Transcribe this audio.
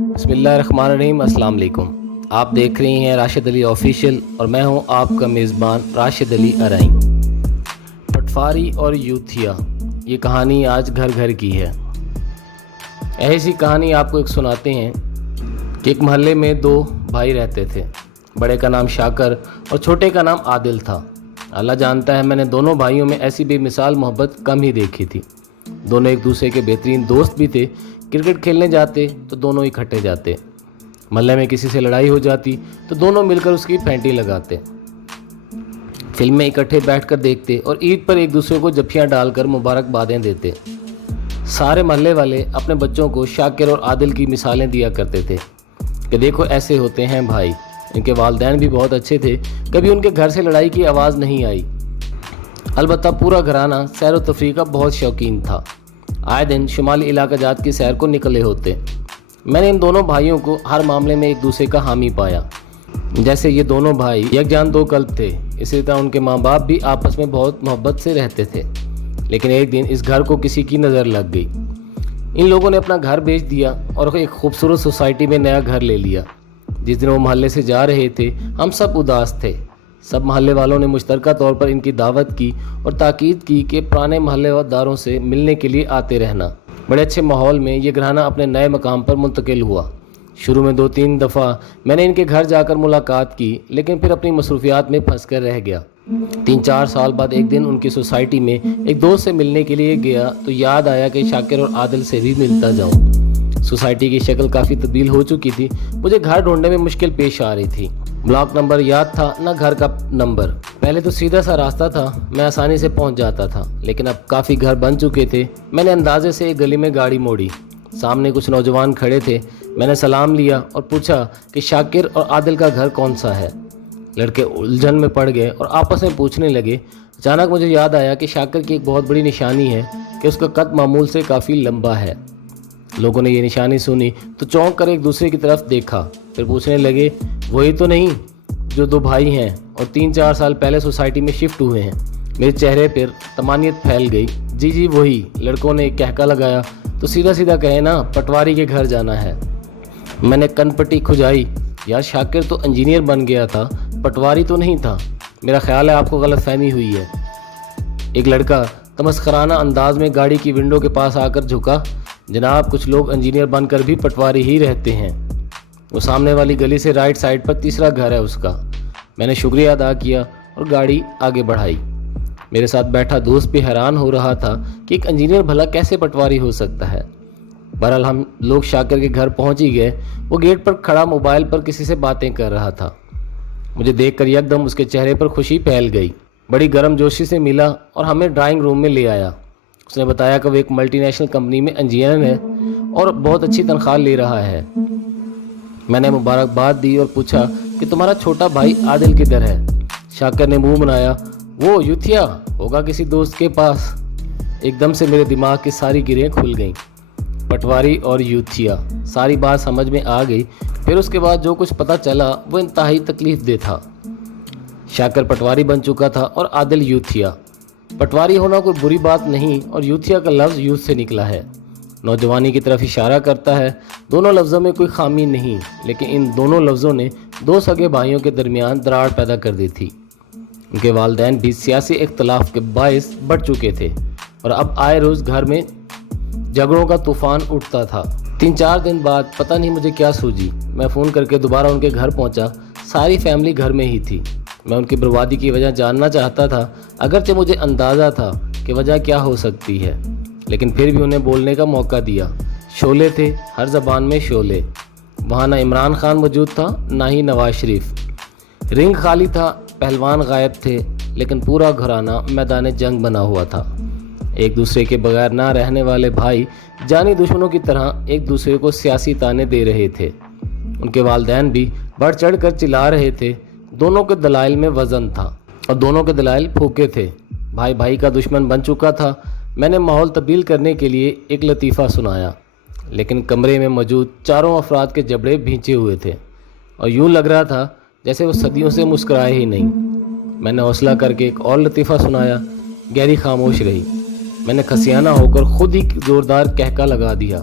بسم اللہ الرحمن الرحیم۔ السلام علیکم۔ آپ دیکھ رہی ہیں راشد علی آفیشیل اور میں ہوں آپ کا میزبان راشد علی ارائیں۔ پٹواری اور یوتھیا، یہ کہانی آج گھر گھر کی ہے۔ ایسی کہانی آپ کو ایک سناتے ہیں کہ ایک محلے میں دو بھائی رہتے تھے۔ بڑے کا نام شاکر اور چھوٹے کا نام عادل تھا۔ اللہ جانتا ہے میں نے دونوں بھائیوں میں ایسی بے مثال محبت کم ہی دیکھی تھی۔ دونوں ایک دوسرے کے بہترین دوست بھی تھے۔ کرکٹ کھیلنے جاتے تو دونوں اکٹھے جاتے، محلے میں کسی سے لڑائی ہو جاتی تو دونوں مل کر اس کی پھینٹی لگاتے، فلمیں اکٹھے بیٹھ کر دیکھتے اور عید پر ایک دوسرے کو جپھیاں ڈال کر مبارکبادیں دیتے۔ سارے محلے والے اپنے بچوں کو شاکر اور عادل کی مثالیں دیا کرتے تھے کہ دیکھو ایسے ہوتے ہیں بھائی۔ ان کے والدین بھی بہت اچھے تھے، کبھی ان کے گھر سے لڑائی کی آواز نہیں آئی۔ البتہ پورا گھرانہ سیر و تفریح کا بہت شوقین تھا۔ آئے دن شمالی علاقہ جات کی سیر کو نکلے ہوتے۔ میں نے ان دونوں بھائیوں کو ہر معاملے میں ایک دوسرے کا حامی پایا۔ جیسے یہ دونوں بھائی یک جان دو قلب تھے، اسی طرح ان کے ماں باپ بھی آپس میں بہت محبت سے رہتے تھے۔ لیکن ایک دن اس گھر کو کسی کی نظر لگ گئی۔ ان لوگوں نے اپنا گھر بیچ دیا اور ایک خوبصورت سوسائٹی میں نیا گھر لے لیا۔ جس دن وہ محلے سے جا رہے تھے ہم سب اداس تھے۔ سب محلے والوں نے مشترکہ طور پر ان کی دعوت کی اور تاکید کی کہ پرانے محلے داروں سے ملنے کے لیے آتے رہنا۔ بڑے اچھے ماحول میں یہ گھرانہ اپنے نئے مقام پر منتقل ہوا۔ شروع میں 2-3 دفعہ میں نے ان کے گھر جا کر ملاقات کی، لیکن پھر اپنی مصروفیات میں پھنس کر رہ گیا۔ 3-4 سال بعد ایک دن ان کی سوسائٹی میں ایک دوست سے ملنے کے لیے گیا تو یاد آیا کہ شاکر اور عادل سے بھی ملتا جاؤں۔ سوسائٹی کی شکل کافی تبدیل ہو چکی تھی۔ مجھے گھر ڈھونڈنے میں مشکل پیش آ رہی تھی۔ بلاک نمبر یاد تھا نہ گھر کا نمبر۔ پہلے تو سیدھا سا راستہ تھا، میں آسانی سے پہنچ جاتا تھا، لیکن اب کافی گھر بن چکے تھے۔ میں نے اندازے سے ایک گلی میں گاڑی موڑی۔ سامنے کچھ نوجوان کھڑے تھے۔ میں نے سلام لیا اور پوچھا کہ شاکر اور عادل کا گھر کون سا ہے۔ لڑکے الجھن میں پڑ گئے اور آپس میں پوچھنے لگے۔ اچانک مجھے یاد آیا کہ شاکر کی ایک بہت بڑی نشانی ہے کہ اس کا قد معمول سے کافی لمبا ہے۔ لوگوں نے یہ نشانی سنی تو چونک کر ایک دوسرے کی طرف دیکھا، پھر پوچھنے لگے وہی تو نہیں جو دو بھائی ہیں اور 3-4 سال پہلے سوسائٹی میں شفٹ ہوئے ہیں؟ میرے چہرے پر طمانینت پھیل گئی۔ جی وہی۔ لڑکوں نے ایک کہکا لگایا تو سیدھا کہے نا، پٹواری کے گھر جانا ہے۔ میں نے کن پٹی کھجائی، یار شاکر تو انجینئر بن گیا تھا، پٹواری تو نہیں تھا۔ میرا خیال ہے آپ کو غلط فہمی ہوئی ہے۔ ایک لڑکا تمسخرانہ انداز میں گاڑی کی ونڈو کے پاس آ کر جھکا۔ جناب کچھ لوگ انجینئر بن کر بھی پٹواری ہی رہتے ہیں۔ وہ سامنے والی گلی سے رائٹ سائڈ پر تیسرا گھر ہے اس کا۔ میں نے شکریہ ادا کیا اور گاڑی آگے بڑھائی۔ میرے ساتھ بیٹھا دوست بھی حیران ہو رہا تھا کہ ایک انجینئر بھلا کیسے پٹواری ہو سکتا ہے۔ بہرحال ہم لوگ شاکر کے گھر پہنچ ہی گئے۔ وہ گیٹ پر کھڑا موبائل پر کسی سے باتیں کر رہا تھا۔ مجھے دیکھ کر یکدم اس کے چہرے پر خوشی پھیل گئی۔ بڑی گرم جوشی سے ملا اور ہمیں ڈرائنگ روم میں لے آیا۔ اس نے بتایا کہ وہ ایک ملٹی نیشنل کمپنی میں انجینئر ہے اور بہت اچھی تنخواہ لے رہا ہے۔ میں نے مبارکباد دی اور پوچھا کہ تمہارا چھوٹا بھائی عادل کدھر ہے؟ شاکر نے منہ بنایا، وہ یوتھیا ہوگا کسی دوست کے پاس۔ ایک دم سے میرے دماغ کی ساری گرہیں کھل گئیں۔ پٹواری اور یوتھیا، ساری بات سمجھ میں آ گئی۔ پھر اس کے بعد جو کچھ پتہ چلا وہ انتہائی تکلیف دہ تھا۔ شاکر پٹواری بن چکا تھا اور عادل یوتھیا۔ پٹواری ہونا کوئی بری بات نہیں اور یوتھیا کا لفظ یوتھ سے نکلا ہے، نوجوانی کی طرف اشارہ کرتا ہے۔ دونوں لفظوں میں کوئی خامی نہیں، لیکن ان دونوں لفظوں نے دو سگے بھائیوں کے درمیان دراڑ پیدا کر دی تھی۔ ان کے والدین بھی سیاسی اختلاف کے باعث بڑھ چکے تھے اور اب آئے روز گھر میں جھگڑوں کا طوفان اٹھتا تھا۔ 3-4 دن بعد پتہ نہیں مجھے کیا سوجی، میں فون کر کے دوبارہ ان کے گھر پہنچا۔ ساری فیملی گھر میں ہی تھی۔ میں ان کی بربادی کی وجہ جاننا چاہتا تھا، اگرچہ مجھے اندازہ تھا کہ وجہ کیا ہو سکتی ہے، لیکن پھر بھی انہیں بولنے کا موقع دیا۔ شعلے تھے، ہر زبان میں شعلے۔ وہاں نہ عمران خان موجود تھا نہ ہی نواز شریف۔ رنگ خالی تھا، پہلوان غائب تھے، لیکن پورا گھرانہ میدان جنگ بنا ہوا تھا۔ ایک دوسرے کے بغیر نہ رہنے والے بھائی جانی دشمنوں کی طرح ایک دوسرے کو سیاسی تانے دے رہے تھے۔ ان کے والدین بھی بڑھ چڑھ کر چلا رہے تھے۔ دونوں کے دلائل میں وزن تھا اور دونوں کے دلائل پھوکے تھے۔ بھائی بھائی کا دشمن بن چکا تھا۔ میں نے ماحول تبدیل کرنے کے لیے ایک لطیفہ سنایا، لیکن کمرے میں موجود چاروں افراد کے جبڑے بھینچے ہوئے تھے اور یوں لگ رہا تھا جیسے وہ صدیوں سے مسکرائے ہی نہیں۔ میں نے حوصلہ کر کے ایک اور لطیفہ سنایا۔ گہری خاموش رہی۔ میں نے کھسیانہ ہو کر خود ہی زوردار کہکا لگا دیا۔